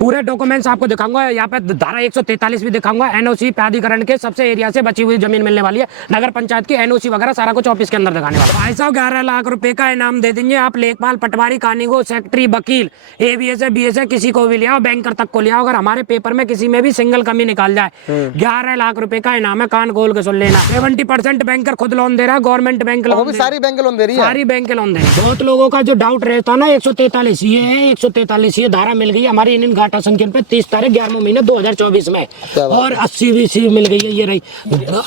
पूरे डॉक्यूमेंट्स आपको दिखाऊंगा। यहाँ पे धारा 143 भी दिखाऊंगा। एनओसी प्राधिकरण के सबसे एरिया से बची हुई जमीन मिलने वाली है। नगर पंचायत की एनओसी वगैरह सारा कुछ ऑफिस के अंदर दिखाने वाला। भाई साहब 11 लाख रुपए का इनाम दे देंगे आप। लेखपाल, पटवारी, कानूनी सेक्रेटरी, वकील, एबीएस है, बीएस है, किसी को भी लिया, बैंकर तक को लिया, अगर हमारे पेपर में किसी में भी सिंगल कमी निकाल जाए 11 लाख रुपए का इनाम है। कान खोल के सुन लेना। 70% बैंकर खुद लोन दे रहा है, गवर्नमेंट बैंक लोन, सारी बैंक लोन दे रही है, सारी बैंक लोन दे रही है। बहुत लोगों का जो डाउट रहता ना 143 ये है, 143 ये धारा मिल गई हमारी इन घाटा संख्यन पे 30 तारीख 11वें महीने 2024 में, और 80 भी सी मिल गई है। ये रही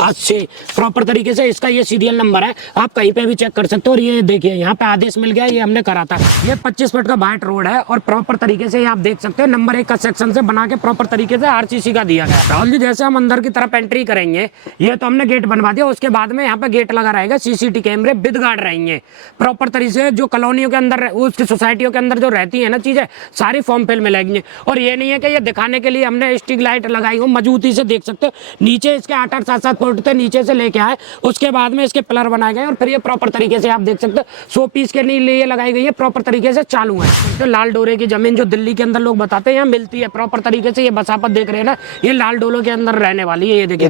80 प्रॉपर तरीके से। इसका ये सीरियल नंबर है, आप कहीं पे भी चेक कर सकते हो। और ये देखिए यहाँ पे आदेश मिल गया, ये हमने करा था। ये 25 फीट का बाइट रोड है और प्रॉपर तरीके से आप देख सकते हो नंबर 1 का सेक्शन से बना के प्रॉपर तरीके से आरसीसी का दिया गया। राहुल जी जैसे हम अंदर की तरफ एंट्री करेंगे, ये तो हमने गेट बनवा दिया, उसके बाद में यहाँ पे गेट लगा रहेगा, सीसीटीवी कैमरे विद गार्ड रहेंगे प्रॉपर तरीके से। जो कॉलोनियों के अंदर, उसकी सोसाइटियों के अंदर जो रहती है ना चीजें, सारी फॉर्म फिल मिलेंगी। और ये नहीं है कि ये दिखाने के लिए हमने स्ट्रीट लाइट लगाई हो, मजबूती से देख सकते हो। नीचे इसके 8-8, 7-7 फुट थे नीचे से लेके आए, उसके बाद में इसके पिलर बनाए गए और फिर ये प्रॉपर तरीके से आप देख सकते हो 100 पीस के लिए लगाई गई है, प्रॉपर तरीके से चालू है। तो लाल डोरे की जमीन जो दिल्ली के अंदर लोग बताते हैं यहाँ मिलती है प्रॉपर तरीके से। ये बसापत देख रहे हैं ना, ये लाल डोलों के अंदर रहने वाली है। ये देखिए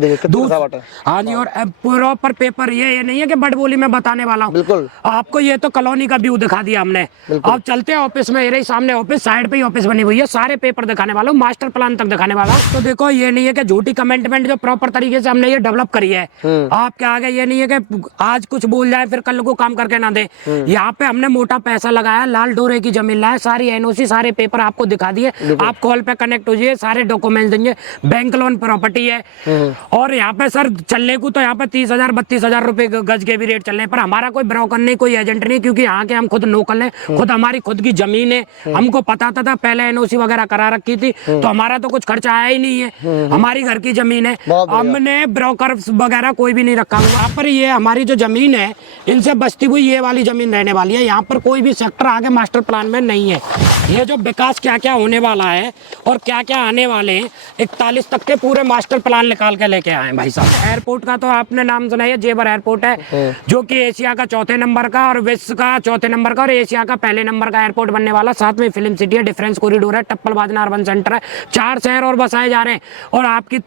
हाँ जी। और प्रॉपर पेपर ये नहीं है कि बड़ बोली में बताने वाला हूँ, बिल्कुल आपको ये तो कॉलोनी का व्यू दिखा दिया हमने। अब चलते हैं ऑफिस में, ये रही सामने ऑफिस, साइड पे ही ऑफिस बनी हुई है। सारे पेपर दिखाने वाला हूँ, मास्टर प्लान तक दिखाने वाला हूँ। तो देखो ये नहीं है कि झूठी कमेंटमेंट, जो प्रॉपर तरीके से हमने ये डेवलप करी है आपके आगे। ये नहीं है कि आज कुछ बोल जाए फिर कल को काम करके ना दे। यहाँ पे हमने मोटा पैसा लगाया, लाल डोरे की जमीन लाया, सारी एनओसी सारे पेपर आपको दिखा दिए। आप कॉल पे कनेक्ट हो जाइए, सारे डॉक्यूमेंट्स देंगे। बैंक लोन प्रॉपर्टी है। और यहाँ पे सर चलने को तो यहाँ पे 30,000 32,000 रुपए गज के भी रेट चल रहे हैं, पर हमारा कोई ब्रोकर नहीं, कोई एजेंट नहीं, क्योंकि यहाँ के हम खुद लोकल हैं, खुद हमारी खुद की जमीन है। हमको पता था पहले एनओसी वगैरह करा रखी थी, तो हमारा तो कुछ खर्चा आया ही नहीं है, हमारी घर की जमीन है। हमने ब्रोकर वगैरह कोई भी नहीं रखा हुआ। यहाँ पर ये हमारी जो जमीन है, इनसे बचती हुई ये वाली जमीन रहने वाली है। यहाँ पर कोई भी सेक्टर आगे मास्टर प्लान में नहीं है। ये जो विकास क्या क्या होने वाला है और क्या क्या आने वाले हैं, 41 तक के पूरे मास्टर प्लान निकाल के लेके आए भाई साहब। एयरपोर्ट का तो आपने नाम सुना है, जेवर एयरपोर्ट है, जो कि एशिया का 4थे नंबर का और विश्व का 4थे नंबर का और एशिया का पहले नंबर का एयरपोर्ट बनने वाला। साथ में फिल्म सिटी है, डिफरेंस कॉरिडोर है, टप्पल बाजना अर्बन सेंटर है, 4 शहर और बसाए जा रहे हैं। और आपकी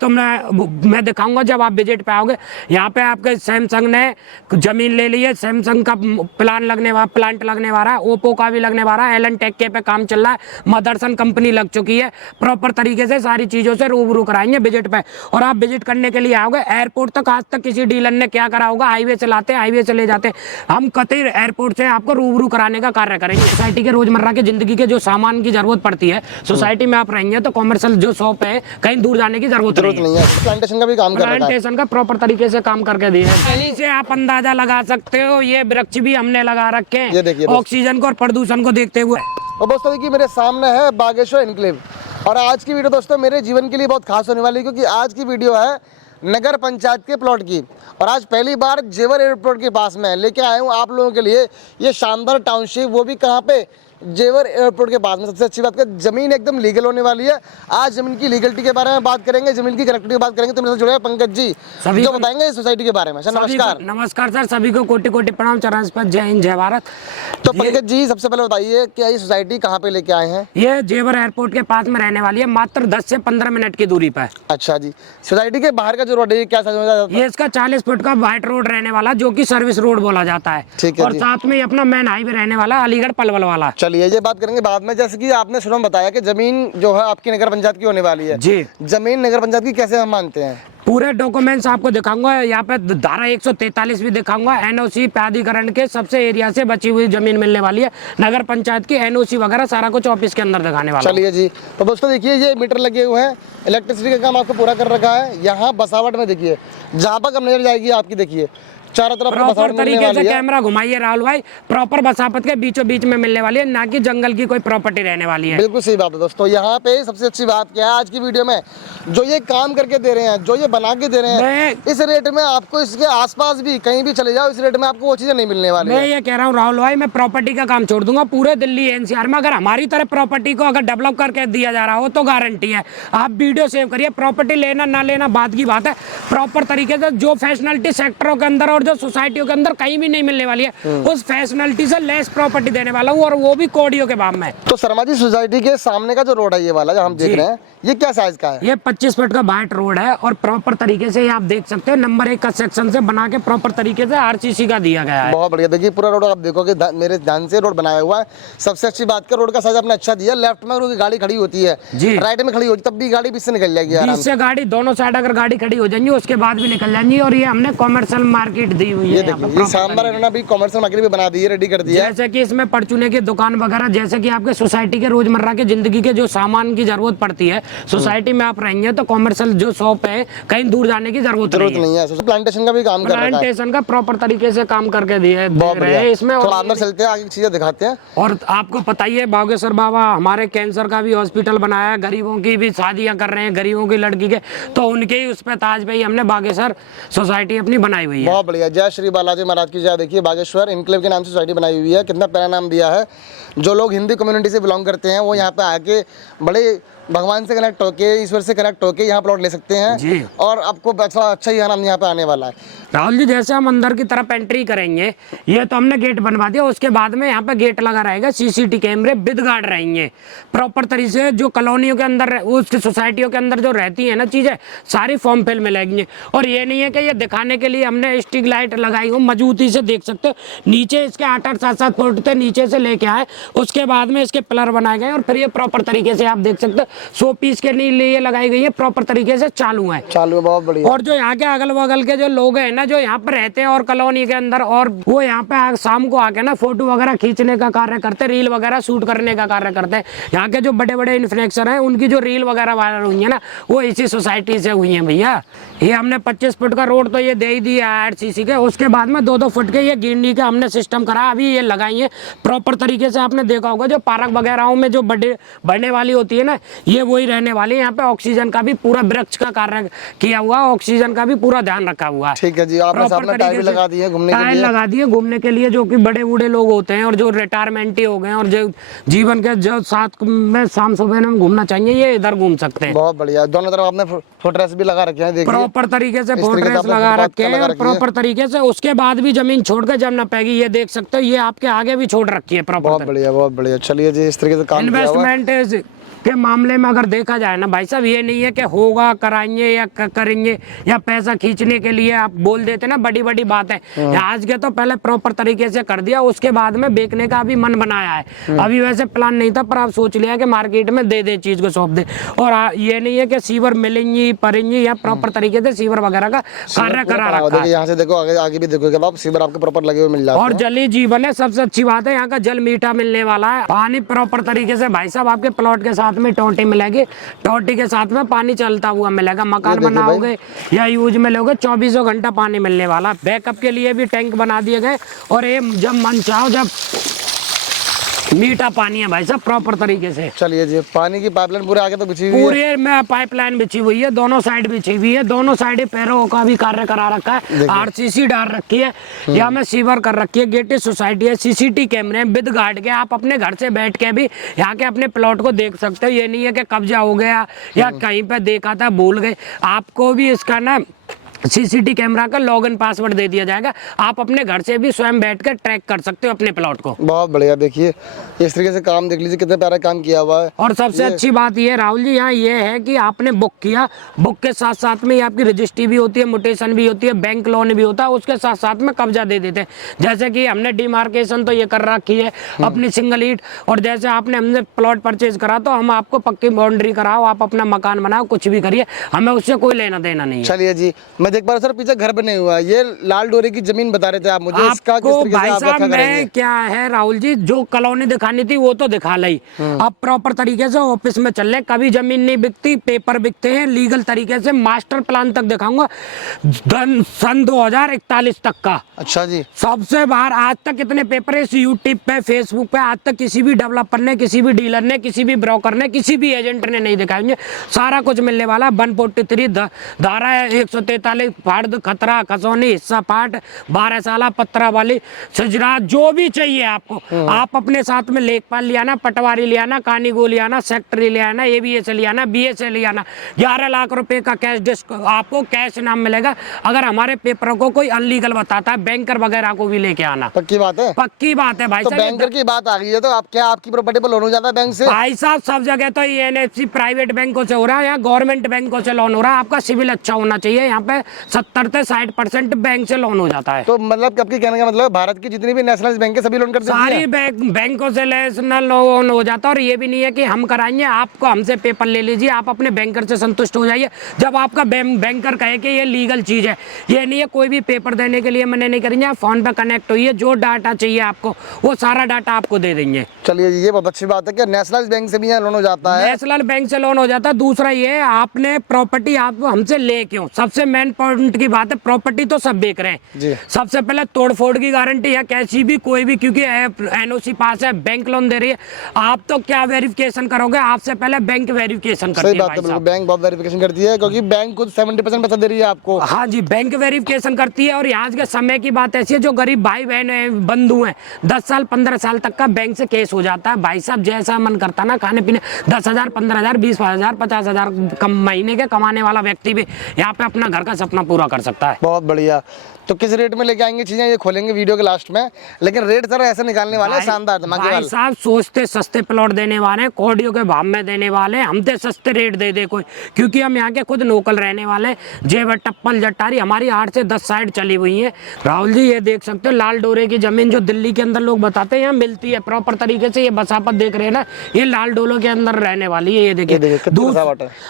मैं दिखाऊंगा जब आप विजिट पे आओगे। यहाँ पे आपके सैमसंग ने जमीन ले ली है, सैमसंग का प्लांट लगने वाला है, ओप्पो का भी लगने वाला है, एलन टेक के पे काम चल रहा है, मदरसन कंपनी लग चुकी है। प्रॉपर तरीके से सारी चीजों से रूबरू कराएंगे विजिट पे। और आप विजिट करने के लिए आओगे एयरपोर्ट तक, आज तक किसी डीलर ने क्या करा होगा, हाईवे से लाते, हाईवे से ले जाते, हम कतई एयरपोर्ट से आपको रूबरू कराने का कार्य करेंगे। सोसाइटी के रोजमर्रा की जिंदगी के जो सामान की जरूरत पड़ती है, सोसाइटी में आप रहेंगे तो कॉमर्शियल जो शॉप है, कहीं दूर जाने की जरूरत नहीं है। प्लांटेशन का भी काम कर रहा है, प्लांटेशन का प्रॉपर तरीके से काम करके दिए हैं। कहीं से आप अंदाजा लगा सकते हो, ये वृक्ष भी हमने लगा रखे हैं ऑक्सीजन को और प्रदूषण को देखते हुए। और दोस्तों देखिए मेरे सामने है बागेश्वर एनक्लेव, और आज की वीडियो दोस्तों मेरे जीवन के लिए बहुत खास होने वाली है, क्योंकि आज की वीडियो है नगर पंचायत के प्लॉट की। और आज पहली बार जेवर एयरपोर्ट के पास में लेके आया हूँ आप लोगों के लिए ये शानदार टाउनशिप, वो भी कहाँ पे, जेवर एयरपोर्ट के पास में। सबसे अच्छी बात है जमीन एकदम लीगल होने वाली है। आज जमीन की लीगलिटी के बारे में बात करेंगे, जमीन की कनेक्टिविटी की बात करेंगे। तो मेरे साथ जुड़े हैं पंकज जी, जो बताएंगे सोसाइटी के बारे में। सर नमस्कार। नमस्कार सर, सभी को कोटि कोटि प्रणाम, चरण स्पर्श, जय हिंद जय भारत। तो पंकज जी सबसे पहले बताइए कि ये सोसाइटी कहाँ पे लेके आए हैं? ये जेवर एयरपोर्ट के पास में रहने वाली है, मात्र 10 से 15 मिनट की दूरी पर। अच्छा जी। सोसाइटी के बाहर का जो रोड है क्या समझा जाता है? ये इसका 40 फुट का व्हाइट रोड रहने वाला, जो की सर्विस रोड बोला जाता है। ठीक है। और साथ में अपना मेन हाईवे रहने वाला, अलीगढ़ पलवल वाला। चलिए ये बात करेंगे बाद में। जैसे कि आपने शुरू में बताया कि जमीन जो है आपकी नगर पंचायत की होने वाली है जी। जमीन नगर पंचायत की कैसे हम मानते हैं? पूरे डॉक्यूमेंट्स आपको दिखाऊंगा। यहाँ पे धारा 143 भी दिखाऊंगा। एनओसी प्राधिकरण के सबसे एरिया से बची हुई जमीन मिलने वाली है। नगर पंचायत की एनओसी वगैरह सारा कुछ ऑफिस के अंदर दिखाने वाला। चलिए जी। तो दोस्तों देखिए ये मीटर लगे हुए हैं, इलेक्ट्रिसिटी का काम आपको पूरा कर रखा है। यहाँ बसावट में देखिए, जहाँ पर नजर जाएगी आपकी, देखिए चारों तरफ प्रॉपर तरीके से कैमरा घुमाइए राहुल भाई, प्रॉपर बसापत के बीचों बीच में मिलने वाली है, ना कि जंगल की कोई प्रॉपर्टी रहने वाली है। बिल्कुल सही बात है दोस्तों। यहाँ पे सबसे अच्छी बात क्या है आज की वीडियो में, जो ये काम करके दे रहे हैं, जो ये बना के दे रहे हैं, इस रेट में आपको इसके आसपास भी कहीं भी चले जाओ, इस रेट में आपको वो चीजें नहीं मिलने वाली। मैं ये कह रहा हूँ राहुल भाई, मैं प्रॉपर्टी का काम छोड़ दूंगा पूरे दिल्ली एनसीआर में। अगर हमारी तरफ प्रॉपर्टी को अगर डेवलप करके दिया जा रहा हो तो गारंटी है। आप वीडियो सेव करिए, प्रॉपर्टी लेना ना लेना बात की बात है। प्रॉपर तरीके से जो फैसिलिटी सेक्टरों के अंदर और जो सोसाइटियों के अंदर कहीं भी नहीं मिलने वाली है, उस फैसिलिटी से लेस प्रॉपर्टी देने वाला हूँ, और वो भी कोडियों के भाव में। तो शर्मा जी, सोसाइटी के सामने का जो रोड है ये वाला जो हम देख रहे हैं, ये क्या साइज का है? ये 25 फीट का वाइट रोड है, और प्रॉपर तरीके से आप देख सकते हैं नंबर 1 का सेक्शन से बना के प्रॉपर तरीके से आरसीसी का दिया गया है। बहुत बढ़िया। देखिए पूरा रोड आप देखोगे, मेरे ध्यान से रोड बनाया हुआ है। सबसे अच्छी बात का रोड का साइज आपने अच्छा दिया। लेफ्ट में अगर गाड़ी खड़ी होती है, राइट में खड़ी होती है, तब भी गाड़ी बीच से निकल जाएगी आराम से। गाड़ी दोनों साइड अगर गाड़ी खड़ी हो जाएंगी उसके बाद भी निकल जाएंगी। और ये हमने कॉमर्शियल मार्केट दी हुई है। ये शानदार इन्होंने भी कॉमर्शियल मार्केट भी बना दी है, रेडी कर दिया है। जैसे कि इसमें परचूने की दुकान वगैरह, जैसे कि आपके सोसाइटी के रोजमर्रा के जिंदगी के जो सामान की जरूरत पड़ती है, सोसाइटी में आप रहेंगे तो कॉमर्शियल जो शॉप है, कहीं दूर जाने की जरूरत नहीं है। प्लांटेशन का भी काम कर रहा है, प्लांटेशन का प्रॉपर तरीके से काम करके दिए इसमें। थोड़ा अंदर चलते हैं, आगे चीजें दिखाते हैं। और आपको पता ही है बागेश्वर बाबा हमारे कैंसर का भी हॉस्पिटल बनाया है, गरीबों की भी शादियां कर रहे हैं, गरीबों की लड़की के, तो उनके ही उस पे ताज पे ही हमने बागेश्वर सोसाइटी अपनी बनाई हुई है। बहुत बढ़िया। जय श्री बालाजी महाराज की जय। देखिए बागेश्वर इनक्लेव के नाम से सोसाइटी बनाई हुई है, कितना प्यारा नाम दिया है। जो लोग हिंदी कम्युनिटी से बिलोंग करते हैं वो यहाँ पे आके बड़े भगवान से कनेक्ट होके, ईश्वर से कनेक्ट होके यहाँ प्लॉट ले सकते हैं, और आपको अच्छा ही आनंद यहाँ पे आने वाला है। राहुल जी, जैसे हम अंदर की तरफ एंट्री करेंगे, ये तो हमने गेट बनवा दिया, उसके बाद में यहाँ पे गेट लगा रहेगा, सीसीटी कैमरे विद गार्ड रहेंगे प्रॉपर तरीके से। जो कॉलोनियों के अंदर, उसकी सोसाइटियों के अंदर जो रहती है ना चीजें, सारी फॉर्म फिल मिलेंगी। और ये नहीं है कि ये दिखाने के लिए हमने स्ट्रीट लाइट लगाई हो, मजबूती से देख सकते हो। नीचे इसके 8-8, 7-7 फुट नीचे से लेके आए, उसके बाद में इसके पिलर बनाए गए, और फिर ये प्रॉपर तरीके से आप देख सकते हो 100 पीस के लिए लगाई गई है, प्रॉपर तरीके से चालू है। बहुत बढ़िया। और जो यहाँ के अगल बगल के जो लोग हैं ना, जो यहाँ पर रहते हैं और कॉलोनी के अंदर, और वो यहाँ पे शाम को आके ना फोटो वगैरह खींचने का कार्य करते हैं, रील वगैरह शूट करने का कार्य करते हैं। यहाँ के जो बड़े बड़े इन्फ्लुएंसर हैं, उनकी जो रील वगैरह वायरल हुई है ना, वो इसी सोसाइटी से हुई है भैया। ये हमने 25 फुट का रोड तो ये दे ही दिया है आरसीसी के, उसके बाद में 2-2 फुट के ये गिरनी का हमने सिस्टम करा, अभी ये लगाई है प्रॉपर तरीके से। आपने देखा होगा जो पार्क वगैरह में जो बढ़ने वाली होती है ना, ये वही रहने वाली है। यहाँ पे ऑक्सीजन का भी पूरा वृक्ष का कार्य किया हुआ, ऑक्सीजन का भी पूरा ध्यान रखा हुआ है। ठीक है जी। आपने सामने टाइल लगा दी है घूमने के लिए, टाइल लगा दी है घूमने के लिए, जो कि बड़े बूढ़े लोग होते हैं और जो रिटायरमेंट हो गए और जो जीवन के जो साथ में शाम सुबह में घूमना चाहिए, ये इधर घूम सकते हैं। बहुत बढ़िया। दोनों तरफ आपने फुटरेस भी लगा रखे हैं, देखिए प्रॉपर तरीके से फुटरेस लगा रखे हैं, और प्रॉपर तरीके से उसके बाद भी जमीन छोड़कर जब ना पाएगी, ये देख सकते हो, ये आपके आगे भी छोड़ रखी है प्रॉपर। बहुत बढ़िया, बहुत बढ़िया। चलिए जी, इस तरीके से काम इन्वेस्टमेंट के मामले में अगर देखा जाए ना भाई साहब, ये नहीं है कि होगा कराएंगे या करेंगे या पैसा खींचने के लिए आप बोल देते ना बड़ी बड़ी बात है। आज के तो पहले प्रॉपर तरीके से कर दिया, उसके बाद में बेचने का भी मन बनाया है। अभी वैसे प्लान नहीं था, पर आप सोच लिया कि मार्केट में दे दे, चीज को सौंप दे। और ये नहीं है कि सीवर मिलेंगी पड़ेंगी, या प्रॉपर तरीके से सीवर वगैरह का कार्य करा रखा है। यहाँ से देखो, आगे भी देखोगे आप, सीवर आपके प्रॉपर लगे हुए मिल जाते हैं। और जली जीवन है, सबसे अच्छी बात है, यहाँ का जल मीठा मिलने वाला है। पानी प्रॉपर तरीके से भाई साहब आपके प्लॉट के साथ में टोटी मिलेगी, टोटी के साथ में पानी चलता हुआ मिलेगा। मकान बनाओगे या यूज में लोगे, 24 घंटा पानी मिलने वाला। बैकअप के लिए भी टैंक बना दिए गए, और ये जब मन चाहो जब मीठा पानी है भाई साहब प्रॉपर तरीके से। चलिए जी, पानी की पाइपलाइन पूरे आगे तो बिछी हुई है, पूरे में पाइपलाइन बिछी हुई है, दोनों साइड बिछी हुई है, दोनों साइड पैरों का भी कार्य करा रखा है, आरसीसी डाल रखी है, यहाँ में सीवर कर रखी है, गेटेड सोसाइटी है, सीसीटी कैमरे विद गार्ड के। आप अपने घर से बैठ के भी यहाँ के अपने प्लॉट को देख सकते हो। ये नहीं है कि कब्जा हो गया या कहीं पे देखा था भूल गए, आपको भी इसका ना सीसीटी कैमरा का लॉगिन पासवर्ड दे दिया जाएगा। आप अपने घर से भी स्वयं बैठकर ट्रैक कर सकते हो अपने प्लॉट को। बहुत बढ़िया। देखिए इस तरीके से काम देख लीजिए, कितना प्यारा काम किया हुआ है। और सबसे अच्छी बात ये राहुल जी यहाँ ये है कि आपने बुक किया, बुक के साथ साथ में आपकी रजिस्ट्री भी होती है, म्यूटेशन भी होती है, बैंक लोन भी होता है, उसके साथ साथ में कब्जा दे देते हैं। जैसे कि हमने डिमार्केशन तो ये कर रखी है अपनी सिंगल ईट, और जैसे आपने हमने प्लॉट परचेज करा तो हम आपको पक्की बाउंड्री कराओ, आप अपना मकान बनाओ, कुछ भी करिए, हमें उससे कोई लेना देना नहीं है। चलिए जी, मैं देख पा रहा हूं सर पीछे घर बने हुआ है, ये लाल डोरे की जमीन बता रहे थे आप मुझे, इसका किस तरीके से आप रखा करेंगे? क्या है राहुल जी, जो कॉलोनी दिखानी थी वो तो दिखा ली, अब प्रॉपर तरीके से ऑफिस में चल रहे। कभी जमीन नहीं बिकती, पेपर बिकते हैं लीगल तरीके से। मास्टर प्लान तक दिखाऊंगा सन 2041 तक का। अच्छा जी। सबसे बाहर आज तक इतने पेपर इस यूट्यूब पे, फेसबुक पे आज तक किसी भी डेवलपर ने, किसी भी डीलर ने, किसी भी ब्रोकर ने, किसी भी एजेंट ने नहीं दिखाएंगे। सारा कुछ मिलने वाला। 143 धारा 143 41 फर्द खतरा कसौनी हिस्सा पाठ 12 साल पत्रा वाली सजरा जो भी चाहिए आपको आप अपने साथ में लेखपाल ले आना, पटवारी ले आना, कानीगो ले आना, सेक्रेटरी ले आना, ABS ले आना, BS ले आना। 11 लाख रुपए का कैश डिस्क आपको कैश इनाम मिलेगा। अगर हमारे पेपरों को कोई अनलीगल बताता है बैंकर वगैरह को भी लेके आना। पक्की बात है, पक्की बात है भाई तो साहब। बैंकर की बात आ गई है तो आप क्या आपकी प्रॉपर्टी पर लोन हो जाता है बैंक से? भाई साहब सब जगह तो ये NFC प्राइवेट बैंकों से हो रहा है या गवर्नमेंट बैंकों से लोन हो रहा है। आपका सिविल अच्छा होना चाहिए। यहाँ पे 70 से 60% बैंक से लोन हो जाता है। तो मतलब आपके कहने का मतलब भारत की जितनी भी नेशनल बैंक है सभी लोन कर देती है? सारी बैंकों से नेशनल लोन हो जाता है। और ये भी नहीं है कि हम कराएंगे, आपको हमसे पेपर ले लीजिए, आप अपने बैंकर से संतुष्ट हो जाइए। जब आपका बैंकर कहे कि ये लीगल चीज है, ये नहीं है कोई भी पेपर देने के लिए मैंने नहीं करेंगे। आप फोन पर कनेक्ट होइए, जो डाटा चाहिए आपको वो सारा डाटा आपको दे देंगे। चलिए ये बहुत अच्छी बात है कि नेशनल बैंक से भी यहाँ लोन हो जाता है। नेशनल बैंक से लोन हो जाता है। दूसरा ये आपने प्रॉपर्टी आप हमसे ले क्यों, सबसे मेन पॉइंट की बात है, प्रॉपर्टी तो सब बेच रहे जी। हैं। सबसे पहले तोड़फोड़ की गारंटी है कैसी भी कोई भी, क्योंकि NOC पास है, बैंक लोन दे रही है। आप तो क्या वेरिफिकेशन करोगे, आपसे पहले बैंक वेरिफिकेशन करती है। सही बात है, बिल्कुल बैंक बहुत वेरिफिकेशन करती है क्योंकि बैंक खुद 70% पैसा दे रही है आपको। हाँ जी, बैंक वेरिफिकेशन करती है। और आज के समय की बात ऐसी है, जो गरीब भाई बहन है, बंधु हैं, 10 साल 15 साल तक का बैंक से केस हो जाता है। भाई साहब जैसा मन करता ना, खाने पीने 10,000 15,000 20,000 50,000 कम महीने के कमाने वाला व्यक्ति भी यहाँ पे अपना घर का सपना पूरा कर सकता है। बहुत बढ़िया। तो किस रेट में लेके आएंगे चीजें ये खोलेंगे वीडियो के लास्ट में, लेकिन रेट सर ऐसे निकालने वाले हैं शानदार धमाकेदार। भाई साहब सोचते सस्ते प्लॉट देने वाले हैं, कौड़ियों के भाव में देने वाले हैं, हमसे सस्ते रेट दे दे कोई, क्योंकि हम यहाँ के खुद लोकल रहने वाले हैं। जेवर टप्पल जटारी हमारी 8 से 10 साइड चली हुई है। राहुल जी ये देख सकते हो लाल डोरे की जमीन जो दिल्ली के अंदर लोग बताते हैं यहाँ मिलती है प्रॉपर तरीके से। ये बसापत देख रहे हैं ना, ये लाल डोलों के अंदर रहने वाली है। ये देखिए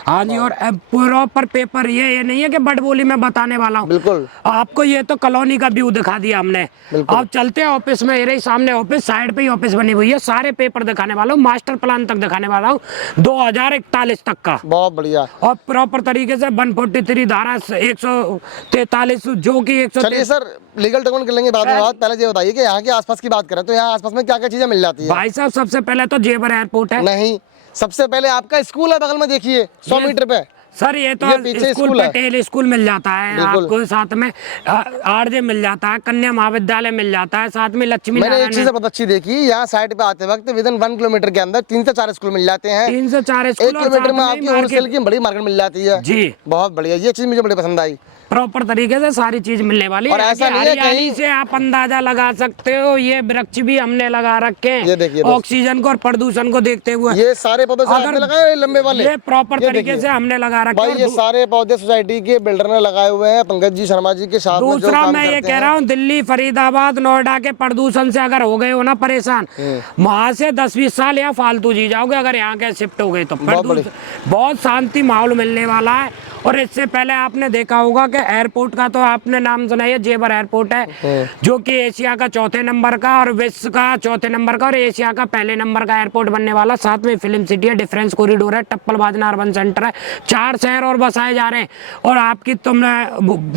हाँ जी। और प्रॉपर पेपर ये नहीं है कि बड़ बोली में बताने वाला हूँ, बिल्कुल आपको ये तो कॉलोनी का व्यू दिखा दिया हमने। अब चलते हैं ऑफिस में, ये सामने ऑफिस, साइड पे ही ऑफिस बनी हुई है। सारे पेपर दिखाने वाला हूँ, मास्टर प्लान तक दिखाने वाला हूँ 2041 तक का। बहुत बढ़िया। और प्रॉपर तरीके से 143 धारा 143 जो कि 100। चलिए सर लीगल डॉक्यूमेंट कर लेंगे बाद में बात। पहले ये बताइए कि यहाँ के आसपास की बात करें तो यहाँ आसपास में क्या क्या चीजें मिल जाती है? भाई साहब सबसे पहले तो जेवर एयरपोर्ट है। नहीं, सबसे पहले आपका स्कूल है बगल में, देखिए 100 मीटर पे। सर ये तो पीछे स्कूल पटेल स्कूल मिल जाता है आपको, साथ में RJ मिल जाता है, कन्या महाविद्यालय मिल जाता है, साथ में लक्ष्मी मैंने एक चीज बहुत अच्छी देखी, यहाँ साइड पे आते वक्त विदिन 1 किलोमीटर के अंदर 3 से 4 स्कूल मिल जाते हैं। 3 से 4 स्कूल, 1 किलोमीटर में आपकी होलसेल की बड़ी मार्केट मिल जाती है जी। बहुत बढ़िया, ये चीज मुझे बड़ी पसंद आई। प्रॉपर तरीके से सारी चीज मिलने वाली है। और ऐसा नहीं है हरियाली से आप अंदाजा लगा सकते हो, ये वृक्ष भी हमने लगा रखे हैं, ये देखिए ऑक्सीजन को और प्रदूषण को देखते हुए। ये सारे पौधे आपने लगाए लंबे वाले? ये प्रॉपर तरीके से हमने लगा रखे भाई। ये सारे पौधे सोसाइटी के बिल्डर ने लगाए हुए हैं, पंकज जी शर्मा जी के साथ। दूसरा मैं ये कह रहा हूँ, दिल्ली फरीदाबाद नोएडा के प्रदूषण से अगर हो गए हो ना परेशान, वहां से 10-20 साल यहाँ फालतू जी जाओगे अगर यहाँ के शिफ्ट हो गए तो। बहुत शांति माहौल मिलने वाला है। और इससे पहले आपने देखा होगा कि एयरपोर्ट का तो आपने नाम सुना है, जेवर एयरपोर्ट है जो कि एशिया का 4थे नंबर का और विश्व का 4थे नंबर का और एशिया का पहले नंबर का एयरपोर्ट बनने वाला। साथ में फिल्म सिटी है, डिफरेंस कॉरिडोर है, टप्पल बाजना अर्बन सेंटर है, 4 शहर और बसाए जा रहे हैं। और आपकी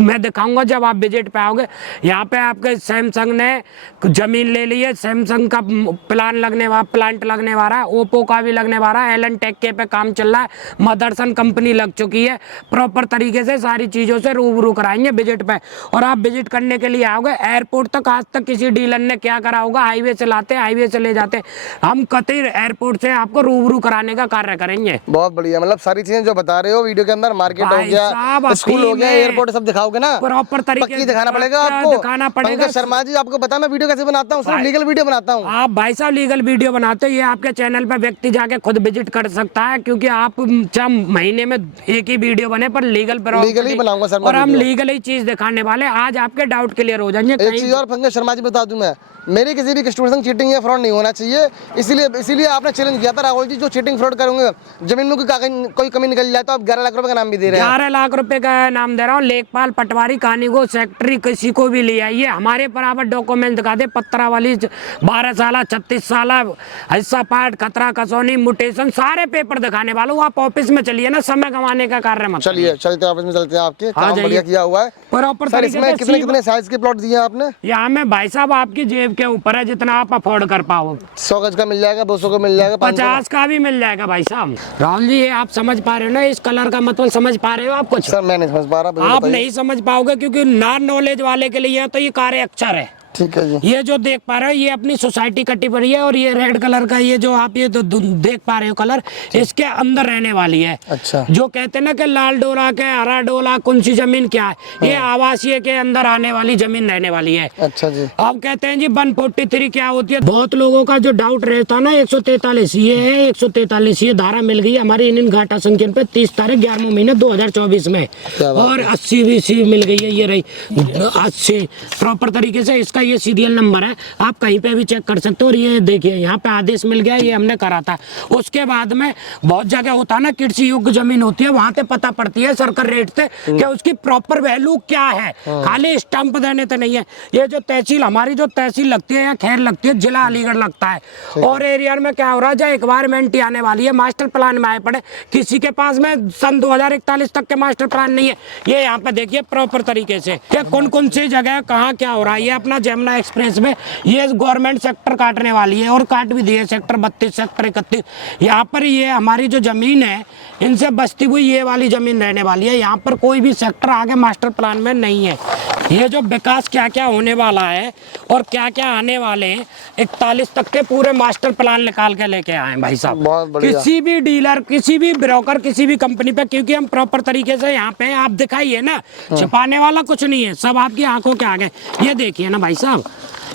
मैं दिखाऊंगा जब आप विजिट पे आओगे। यहाँ पे आपके सैमसंग ने जमीन ले ली है, सैमसंग का प्लांट लगने वाला है, ओप्पो का भी लगने वाला है, एलन टेक के पे काम चल रहा है, मदरसन कंपनी लग चुकी है। प्रॉपर तरीके से सारी चीजों से रूबरू कराएंगे विजिट पे। और आप विजिट करने के लिए आओगे एयरपोर्ट तक, आज तक किसी डीलर ने क्या करा होगा, हाईवे से लाते हाईवे से ले जाते, हम कतई एयरपोर्ट से आपको रूबरू कराने का कार्य करेंगे। बहुत बढ़िया, मतलब सारी चीजें जो बता रहे हो वीडियो के अंदर, मार्केट हो गया, स्कूल हो गया, एयरपोर्ट सब दिखाओगे ना प्रॉपर तरीके से दिखाना पड़ेगा आपको, दिखाना पड़ेगा। शर्मा जी आपको पता मैं वीडियो कैसे बनाता हूँ, सिर्फ लीगल वीडियो बनाता हूँ। आप भाई साहब लीगल वीडियो बनाते हो, ये आपके चैनल पे व्यक्ति जाके खुद विजिट कर सकता है, क्योंकि आप महीने में एक ही वीडियो बने पर लीगल ही बनाऊंगा सर। और हम लीगल ही चीज दिखाने वाले, आज आपके डाउट क्लियर हो जाएंगे। एक चीज और पंकज शर्मा जी बता दूं मैं, मेरी किसी भी कस्टमर संग चीटिंग या फ्रॉड नहीं होना चाहिए, इसीलिए आपने चैलेंज किया था राहुल जी, जो चीटिंग फ्रॉड करेंगे जमीन में कोई कमी निकल जाए तो आप 11 लाख रुपए का नाम भी दे रहे हैं। 11 लाख रुपए का नाम दे रहा हूँ। लेखपाल, पटवारी, कानीगो, सेक्रेटरी किसी को भी ले आइए, हमारे बराबर डॉक्यूमेंट दिखा दे, पत्रा वाली 12 साल 36 साल हिस्सा पाठ खतरा कसौनी म्यूटेशन सारे पेपर दिखाने वालों। आप ऑफिस में चलिए ना, समय कमाने का कार्य मत चलिए चलते हैं ऑफिस में, चलते हैं। आपके काम जाइए। बढ़िया किया हुआ है प्रॉपर सर। इसमें कितने कितने साइज के प्लॉट दिए हैं आपने? यहाँ में भाई साहब आपकी जेब के ऊपर है, जितना आप अफोर्ड कर पाओ। 100 गज का मिल जाएगा, 200 का मिल जाएगा, 500 50 का भी मिल जाएगा भाई साहब। राहुल जी, ये आप समझ पा रहे हो ना इस कलर का मतलब, समझ पा रहे हो आप कुछ? सर मैं नहीं समझ पा रहा, आप नहीं समझ पाओगे क्योंकि नॉन नॉलेज वाले के लिए तो ये कार्य अक्षर है। ठीक है जी। ये जो देख पा रहे हो ये अपनी सोसाइटी कटी पड़ी है, और ये रेड कलर का ये जो आप ये देख पा रहे हो कलर, इसके अंदर रहने वाली है। अच्छा। जो कहते हैं ना कि लाल डोला के हरा डोला कौन सी जमीन क्या है, ये आवासीय के अंदर आने वाली जमीन रहने वाली है। अच्छा जी। अब कहते हैं जी 143 क्या होती है। बहुत लोगों का जो डाउट रहता ना 143 ये है, 143 ये धारा मिल गई हमारी इंडियन घाटा संख्यन पे 30 तारीख 11वां महीना 2024 में, और 80 BC मिल गई है। ये रही 80 प्रॉपर तरीके से। इसका ये सीरियल नंबर है, आप कहीं पे भी चेक कर सकते हो। और ये देखिए यहाँ पे आदेश मिल गया, ये हमने करा था। उसके बाद में बहुत जगह होता है ना कृषि योग्य जमीन होती है, वहां पे पता पड़ती है सरकार रेट से कि उसकी प्रॉपर वैल्यू क्या है, खाली स्टंप देने तो नहीं है। ये जो तहसील हमारी जो तहसील लगती है या खैर लगती है, जिला अलीगढ़ लगता है। और एरिया में क्या हो रहा है, जो एक्वायरमेंट आने वाली है, मास्टर प्लान में आए पड़े, किसी के पास में सन 2041 तक के मास्टर प्लान नहीं है। ये यहाँ पे देखिए प्रॉपर तरीके से कि कौन कौन सी जगह कहाँ क्या हो रहा है। ये अपना जमुना एक्सप्रेस में ये गवर्नमेंट सेक्टर काटने वाली है, और काट भी दिए सेक्टर 32 सेक्टर 31। यहाँ पर ये हमारी जो जमीन है इनसे बचती हुई ये वाली जमीन रहने वाली है। यहाँ पर कोई भी सेक्टर आगे मास्टर प्लान में नहीं है। ये जो विकास क्या क्या होने वाला है और क्या क्या आने वाले हैं, 41 तक के पूरे मास्टर प्लान निकाल के लेके आए हैं भाई साहब। बहुत बढ़िया। किसी भी डीलर, किसी भी ब्रोकर, किसी भी कंपनी पे, क्योंकि हम प्रॉपर तरीके से यहाँ पे आप दिखाइए ना, छिपाने वाला कुछ नहीं है, सब आपकी आंखों के आगे। ये देखिए ना भाई साहब,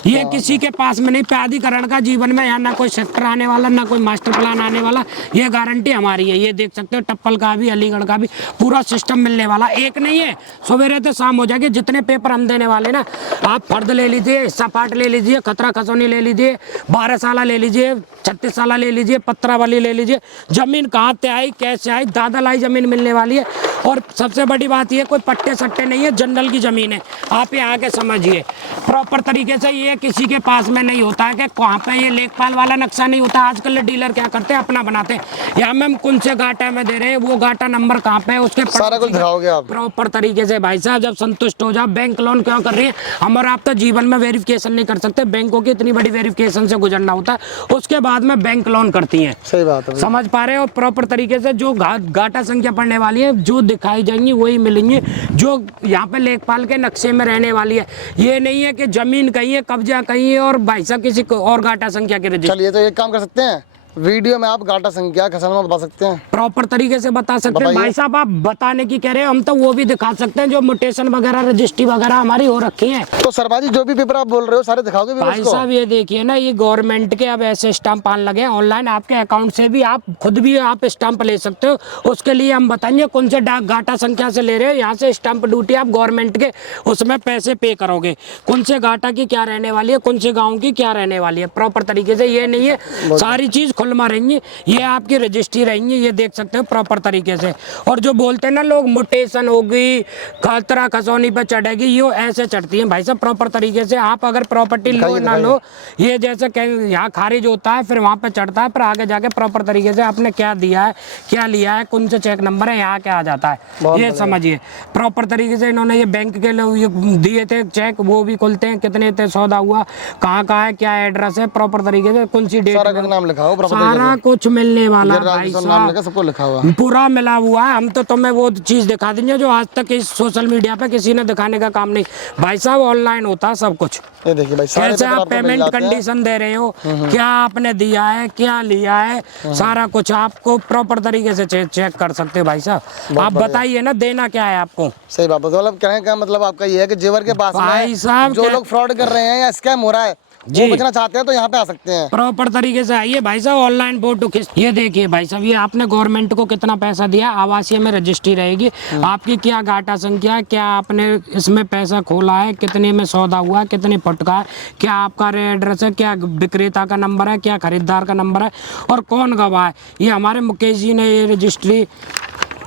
ये किसी के पास में नहीं। प्राधिकरण का जीवन में यहाँ ना कोई सेक्टर आने वाला, ना कोई मास्टर प्लान आने वाला, ये गारंटी हमारी है। ये देख सकते हो टप्पल का भी, अलीगढ़ का भी पूरा सिस्टम मिलने वाला। एक नहीं है, सवेरे से शाम हो जाएगी। जितने पेपर हम देने वाले ना, आप फर्द ले लीजिए, हिस्सा पाट ले लीजिए, खतरा खसौनी ले लीजिए, 12 साला ले लीजिए, 36 साला ले लीजिए, पत्रा वाली ले लीजिए। जमीन कहाँ से आई, कैसे आई, दादलाई जमीन मिलने वाली है। और सबसे बड़ी बात ये, कोई पट्टे सट्टे नहीं है, जनरल की जमीन है। आप ये आके समझिए प्रॉपर तरीके से। ये किसी के पास में नहीं होता है कि वहाँ पे ये लेखपाल वाला नक्शा नहीं होता। आजकल डीलर क्या करते हैं, अपना बनाते हैं। यहाँ में हम कौन से घाटा में दे रहे हैं, वो घाटा नंबर कहाँ पे है, उसके सारा कुछ दिखाओगे आप प्रॉपर तरीके से। भाई साहब जब संतुष्ट हो जाओ। बैंक लोन क्यों कर रही है, हम और आप तो जीवन में वेरिफिकेशन नहीं कर सकते, बैंकों की इतनी बड़ी वेरिफिकेशन से गुजरना होता है, उसके बाद में बैंक लोन करती है। सही बात है, समझ पा रहे हो। प्रॉपर तरीके से जो घाटा संख्या पड़ने वाली है, जो दिखाई जाएंगी वही मिलेंगी, जो यहाँ पे लेखपाल के नक्शे में रहने वाली है। ये नहीं है कि जमीन कहीं है, कब्जा कहीं है, और भाई साहब किसी और घाटा संख्या के रजिस्टर। चलिए तो एक काम कर सकते हैं, वीडियो में आप घाटा संख्या खसौनी बता सकते हैं, प्रॉपर तरीके से बता सकते हैं। भाई साहब आप बताने की कह रहे हैं, हम तो वो भी दिखा सकते हैं जो म्यूटेशन वगैरह रजिस्ट्री वगैरह हमारी हो रखी है। तो सरबाजी जो भी पेपर आप बोल रहे हो सारे दिखाओगे भाई साहब ये देखिए ना, ये गवर्नमेंट के अब ऐसे स्टाम्प आने लगे हैं ऑनलाइन। आपके अकाउंट से भी आप खुद भी आप स्टाम्प ले सकते हो। उसके लिए हम बताएंगे कौन से डाक घाटा संख्या से ले रहे हो। यहाँ से स्टाम्प ड्यूटी आप गवर्नमेंट के उसमें पैसे पे करोगे, कौन से घाटा की क्या रहने वाली है, कौन से गाँव की क्या रहने वाली है। प्रॉपर तरीके से ये नहीं है, सारी चीज खुलमा रहेंगी। ये आपकी रजिस्ट्री रहेंगी, ये देख सकते हो प्रॉपर तरीके से। और जो बोलते हैं ना लोग म्यूटेशन होगी, खतरा खसौनी पे चढ़ेगी, ये ऐसे चढ़ती है भाई साहब प्रॉपर तरीके से। आप अगर प्रॉपर्टी लो ना लो, ये जैसे यहाँ खारिज होता है, फिर वहाँ पे चढ़ता है, फिर आगे जाके प्रॉपर तरीके से आपने क्या दिया है, क्या लिया है, कौन से चेक नंबर है, यहाँ क्या आ जाता है। ये समझिए प्रॉपर तरीके से। इन्होंने ये बैंक के लोग दिए थे चेक, वो भी खुलते हैं, कितने थे सौदा हुआ, कहाँ है, क्या एड्रेस है, प्रॉपर तरीके से कौन सी डेट, सारा नाम लिखा हो, सारा कुछ मिलने वाला भाई साहब, सबको लिखा हुआ पूरा मिला हुआ है। हम तो तुम्हें वो चीज दिखा देंगे जो आज तक इस सोशल मीडिया पे किसी ने दिखाने का काम नहीं। भाई साहब ऑनलाइन होता है सब कुछ। ये देखिए भाई, कैसे आप पेमेंट कंडीशन दे रहे हो, क्या आपने दिया है, क्या लिया है, सारा कुछ आपको प्रॉपर तरीके से चेक कर सकते हो भाई साहब। आप बताइए ना देना क्या है आपको। सही बात है। मतलब कहने का मतलब आपका ये है कि जेवर के पास भाई साहब जो लोग फ्रॉड कर रहे हैं या स्कैम हो रहा है, वो बचना चाहते हैं तो यहाँ पे आ सकते हैं। प्रॉपर तरीके से आइए भाई साहब, ऑनलाइन फोटो खींच। ये देखिए भाई साहब, ये आपने गवर्नमेंट को कितना पैसा दिया, आवासीय में रजिस्ट्री रहेगी, आपकी क्या घाटा संख्या, क्या आपने इसमें पैसा खोला है, कितने में सौदा हुआ है, कितने फुट का है, क्या आपका एड्रेस है, क्या विक्रेता का नंबर है, क्या खरीदार का नंबर है, और कौन गवाह है। ये हमारे मुकेश जी ने ये रजिस्ट्री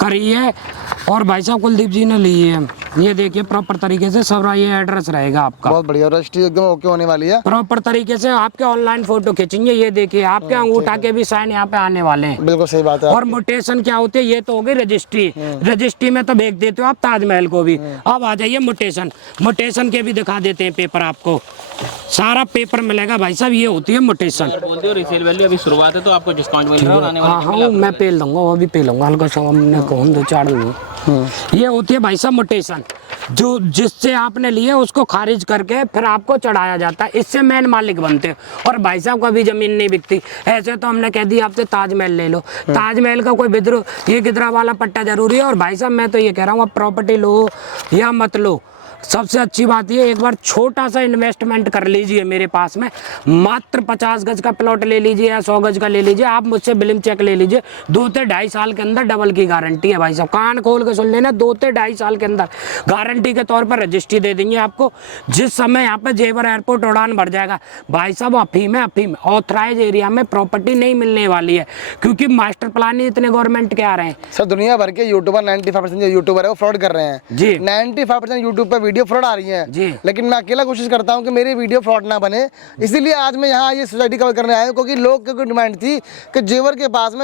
करी है, और भाई साहब कुलदीप जी ने ली है। ये देखिए प्रॉपर तरीके से सब ये एड्रेस रहेगा आपका। बहुत बढ़िया, रजिस्ट्री एकदम ओके होने वाली है। प्रॉपर तरीके से आपके ऑनलाइन फोटो खींचेंगे, ये देखिए आपके अंगूठा के भी साइन यहाँ पे आने वाले हैं। बिल्कुल सही बात है। और मोटेशन क्या होती है, ये तो हो गई रजिस्ट्री। रजिस्ट्री में तो भेज देते हो आप ताजमहल को भी। अब आ जाइए मोटेशन, मोटेशन के भी दिखा देते हैं पेपर आपको, सारा पेपर मिलेगा भाई साहब। ये होती है मोटेशन। बोलते हो रिसेल वैल्यू अभी शुरुआत है तो आपको डिस्काउंट मिल रहा है आने हाँ हाँ मैं पेल दूंगा, वो भी पेलूंगा हल्का सा, हमने कौन दो चार दूंगा। ये होती है भाई साहब मोटेशन, जो जिससे आपने लिए उसको खारिज करके फिर आपको चढ़ाया जाता है, इससे मेन मालिक बनते हैं। और भाई साहब कभी जमीन नहीं बिकती, ऐसे तो हमने कह दिया आपसे ताजमहल ले लो, ताजमहल का कोई विद्रोह ये गिदरा वाला पट्टा जरूरी है। और भाई साहब मैं तो ये कह रहा हूँ, आप प्रॉपर्टी लो या मत लो, सबसे अच्छी बात ये एक बार छोटा सा इन्वेस्टमेंट कर लीजिए मेरे पास में, मात्र 50 गज का प्लॉट ले लीजिए या 100 गज का ले लीजिए, आप मुझसे बिलिंग चेक ले लीजिए, 2 से 2.5 साल के अंदर डबल की गारंटी है भाई साहब। कान खोल के सुन लेना, 2 से 2.5 साल के अंदर गारंटी के तौर पर रजिस्ट्री दे देंगे आपको। जिस समय यहाँ पे जेवर एयरपोर्ट उड़ान भर जाएगा भाई साहब, अफीम ऑथराइज एरिया में प्रॉपर्टी नहीं मिलने वाली है, क्योंकि मास्टर प्लान ही इतने गवर्नमेंट के आ रहे हैं। सर दुनिया भर के यूट्यूबर 95% जो यूट्यूबर है वो फ्रॉड कर रहे हैं जी। 95% यूट्यूब पर वीडियो फ्रॉड आ रही है जी। लेकिन मैं अकेला कोशिश करता हूं कि मेरी वीडियो फ्रॉड ना बने, इसीलिए आज मैं यहाँ ये सोसाइटी कवर करने आया हूं, क्योंकि लोग की डिमांड थी कि जेवर के पास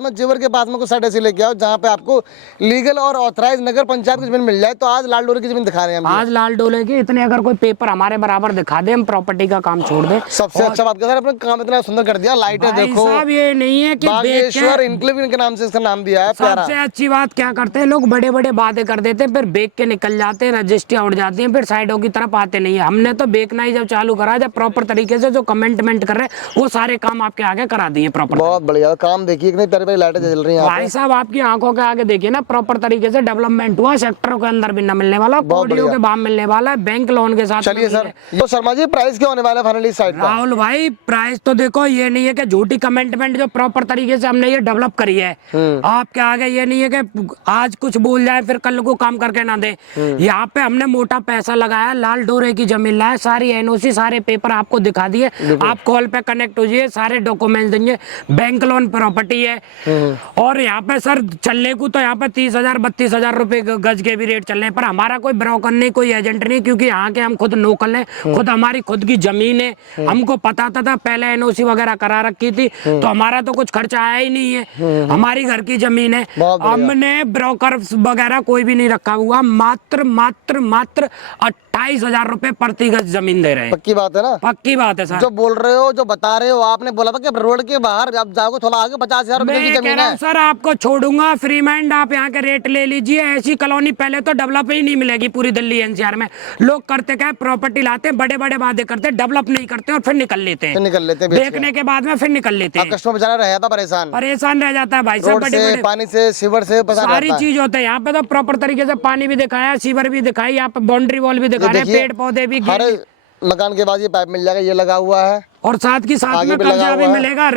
में कुछ साइड ऐसी लेके आओ जहाँ पे आपको लीगल और ऑथराइज नगर पंचायत की जमीन मिल जाए। तो आज लाल डोरे की जमीन दिखा रहे हैं हम। आज लाल डोले की इतने अगर कोई पेपर हमारे बराबर दिखा दे, हम प्रॉपर्टी का काम छोड़ दे। सबसे अच्छा बात क्या, अपने काम इतना सुंदर कर दिया, लाइटें देखो, साहब ये नहीं है कि बागेश्वर इनक्लेव के नाम से इसका नाम दिया है, प्यारा। सबसे अच्छी बात क्या करते हैं लोग, बड़े बड़े वादे कर देते हैं, फिर बेच के निकल जाते हैं, रजिस्ट्री उड़ जाती है, फिर साइडों की तरफ आते नहीं है। हमने तो बेचना ही जब चालू करा, जब प्रॉपर तरीके से जो कमेंटमेंट कर रहे हैं वो सारे काम आपके आगे करा दिए प्रॉपर। बहुत बढ़िया काम, देखिए कितनी प्यारी प्यारी लाइटें जल रही हैं भाई साहब आपकी आंखों के आगे देखिए ना, प्रॉपर तरीके से डेवलपमेंट हुआ, सेक्टरों के अंदर भी न मिलने वाला, कोडियों के बाद मिलने वाला है, बैंक लोन के साथ। चलिए सर, तो शर्मा जी प्राइस क्या होने वाला है फाइनली साइड का? राहुल भाई प्राइस तो देखो, ये नहीं है कि झूठी कमेंटमेंट जो प्रॉपर तरीके से हमने ये डेवलप करी है आपके आगे, ये नहीं है कि आज कुछ बोल जाए फिर कल को काम करके ना दे। यहाँ पे हमने मोटा पैसा लगाया, लाल डोरे की जमीन लाया, सारी एनओसी सारे पेपर आपको दिखा दिए, आप कॉल पे कनेक्ट हो जाइए, सारे डॉक्यूमेंट देंगे, बैंक लोन प्रॉपर्टी है। और यहाँ पे सर चलने को तो यहाँ पे 30,000 32,000 रुपए गज के भी रेट चल रहे हैं, पर हमारा कोई ब्रोकर नहीं, कोई एजेंट नहीं, क्योंकि यहाँ के हम खुद लोकल हैं, खुद हमारी खुद की जमीन है, हमको पता था पहले एनओसी वगैरह करा रखी थी, तो हमारा तो कुछ खर्चा आया ही नहीं है, हमारी घर की जमीन है। हमने ब्रोकर वगैरह कोई भी नहीं रखा हुआ, मात्र 28,000 रुपए प्रति गज जमीन दे रहे हैं। पक्की बात है ना? पक्की बात है सर। जो बोल रहे हो, जो बता रहे हो, आपने बोला था कि रोड के बाहर आप जाओगे थोड़ा आगे 50,000 रुपए की जमीन है। सर आपको छोड़ूंगा फ्री माइंड, आप यहाँ के रेट ले लीजिए। ऐसी कॉलोनी पहले तो डेवलप ही नहीं मिलेगी पूरी दिल्ली एनसीआर में। लोग करते क्या, प्रॉपर्टी लाते बड़े बड़े वादे करते, डेवलप नहीं करते और फिर निकल लेते हैं, देखने के बाद में फिर निकल लेते हैं। कस्टमर बेचारा रह जाता परेशान रह जाता है भाई साहब, पानी से, सीवर से, सारी चीज होता है यहाँ पे। तो प्रॉपर तरीके से पानी भी दिखाया, सीवर भी दिखाई, यहाँ पे बाउंड्री वॉल भी दिखा रहे हैं, पेड़ पौधे भी, हर मकान के बाद ये पाइप मिल जाएगा, ये लगा हुआ है, और साथ में कब्जा भी मिलेगा।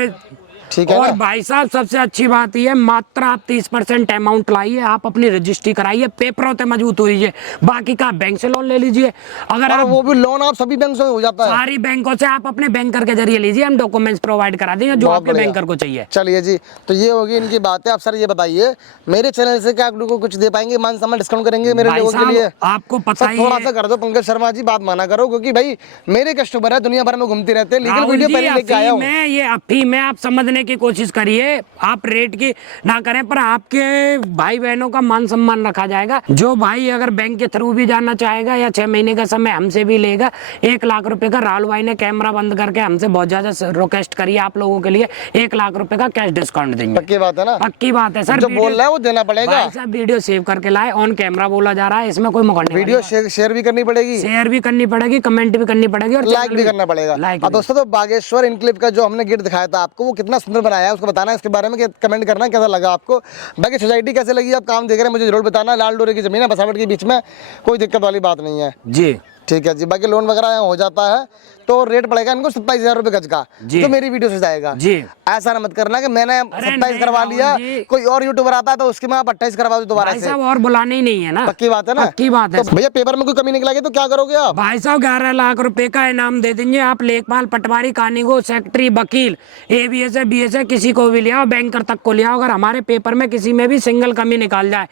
ठीक है और ना? भाई साहब सबसे अच्छी बात ये, मात्र आप 30% अमाउंट लाइए, आप अपनी रजिस्ट्री कराइए, पेपरों से मजबूत हो लीजिए, बाकी का बैंक से लोन ले लीजिए। अगर आप वो भी लोन आप सभी बैंक से हो जाता है, सारी बैंकों से आप अपने बैंकर के जरिए लीजिए, हम डॉक्यूमेंट्स प्रोवाइड करा देंगे जो आपके बैंकर को चाहिए। चलिए जी, तो ये होगी इनकी बातें। आप सर ये बताइए, मेरे चैनल से क्या आप लोगों को कुछ दे पाएंगे, मान सम्मान डिस्काउंट करेंगे मेरे लोगों के लिए? आपको पता ही थोड़ा सा कर दो पंकज शर्मा जी, बात माना करो, क्योंकि भाई मेरे कस्टमर है, दुनिया भर में घूमते रहते हैं, लीगल वीडियो पहले लेके आया हूं। ये अफीम है, आप समझने की कोशिश करिए, आप रेट की ना करें, पर आपके भाई बहनों का मान सम्मान रखा जाएगा। जो भाई अगर बैंक के थ्रू भी जाना चाहेगा या 6 महीने का समय हमसे भी लेगा, 1 लाख रुपए का, राहुल भाई ने कैमरा बंद करके हमसे बहुत ज्यादा रिक्वेस्ट करी आप लोगों के लिए, 1 लाख रुपए का कैश डिस्काउंट देंगे। पक्की बात है ना? पक्की बात है सर, जो बोल रहा है वो देना पड़ेगा। वीडियो सेव करके लाए, ऑन कैमरा बोला जा रहा है, इसमें कोई मुकदमा, वीडियो शेयर भी करनी पड़ेगी, शेयर भी करनी पड़ेगी, कमेंट भी करनी पड़ेगी और लाइक भी करना पड़ेगा। दोस्तों, तो बागेश्वर इनक्लेव का जो हमने गेट दिखाया था आपको, वो कितना सुंदर बनाया है उसको बताना, इसके बारे में कमेंट करना कैसा लगा आपको। बाकी सोसाइटी कैसे लगी, आप काम देख रहे हैं मुझे जरूर बताना। लाल डोरे की जमीन है, बसावट के बीच में, कोई दिक्कत वाली बात नहीं है जी। ठीक है जी, बाकी लोन वगैरह यहाँ हो जाता है तो रेट पड़ेगा इनको 27,000 रुपए गज का, जी। तो मेरी वीडियो से जाएगा जी। ऐसा ना मत करना कि मैंने 27 नहीं, करवा राहुल लिया, जी। कोई और यूट्यूबर आता है तो उसके में आप 28 करवा दो दोबारा भाई से। साहब और बुलाने ही नहीं है ना, पक्की बात है ना? पक्की बात है। तो भैया पेपर में कोई कमी निकलेगी तो क्या करोगे आप? भाई साहब 11 लाख रुपए का इनाम दे देंगे आप, लेखपाल, पटवारी, कानूगो, सेक्रेटरी, वकील, ABS है, BS है, किसी को भी ले आओ, बैंकर तक को ले आओ, अगर हमारे पेपर में किसी में भी सिंगल कमी निकाल जाए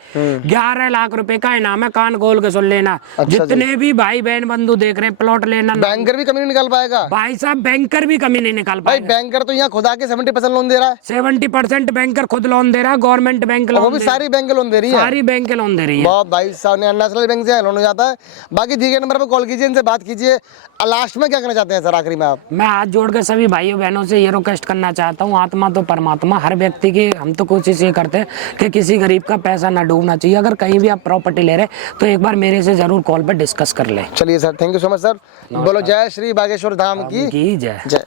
11 लाख रुपए का इनाम है, कान खोल के सुन लेना। अच्छा जितने भी भाई बहन बंधु देख रहे हैं प्लॉट लेना, बैंकर भी कमी नहीं निकाल पाएगा? भाई साहब बैंकर भी कमी नहीं निकाल भाई पाएगा। बैंकर तो यहाँ खुदा के 70% लोन दे रहा है, 70% बैंकर खुद लोन दे रहा है, गवर्नमेंट बैंक और वो लोन भी दे, सारी बैंक लोन दे रही है। सारी बैंक लोन दे रही है। बहुत भाई साहब ने नेशनल बैंक से लोन हो जाता है। बाकी दिए गए नंबर पर कॉल कीजिए, इनसे बात कीजिए। लास्ट में क्या करना चाहते हैं सर, आखिरी में आप? मैं हाथ जोड़ के सभी भाइयों बहनों से ये रिक्वेस्ट करना चाहता हूँ, आत्मा तो परमात्मा, हर व्यक्ति की हम तो कोशिश ये करते हैं कि किसी गरीब का पैसा ना डूबना चाहिए। अगर कहीं भी आप प्रॉपर्टी ले रहे हैं तो एक बार मेरे से जरूर कॉल पर डिस्कस कर ले। चलिए sir, thank you so much sir. बोलो जय श्री बागेश्वर धाम की जय। जय।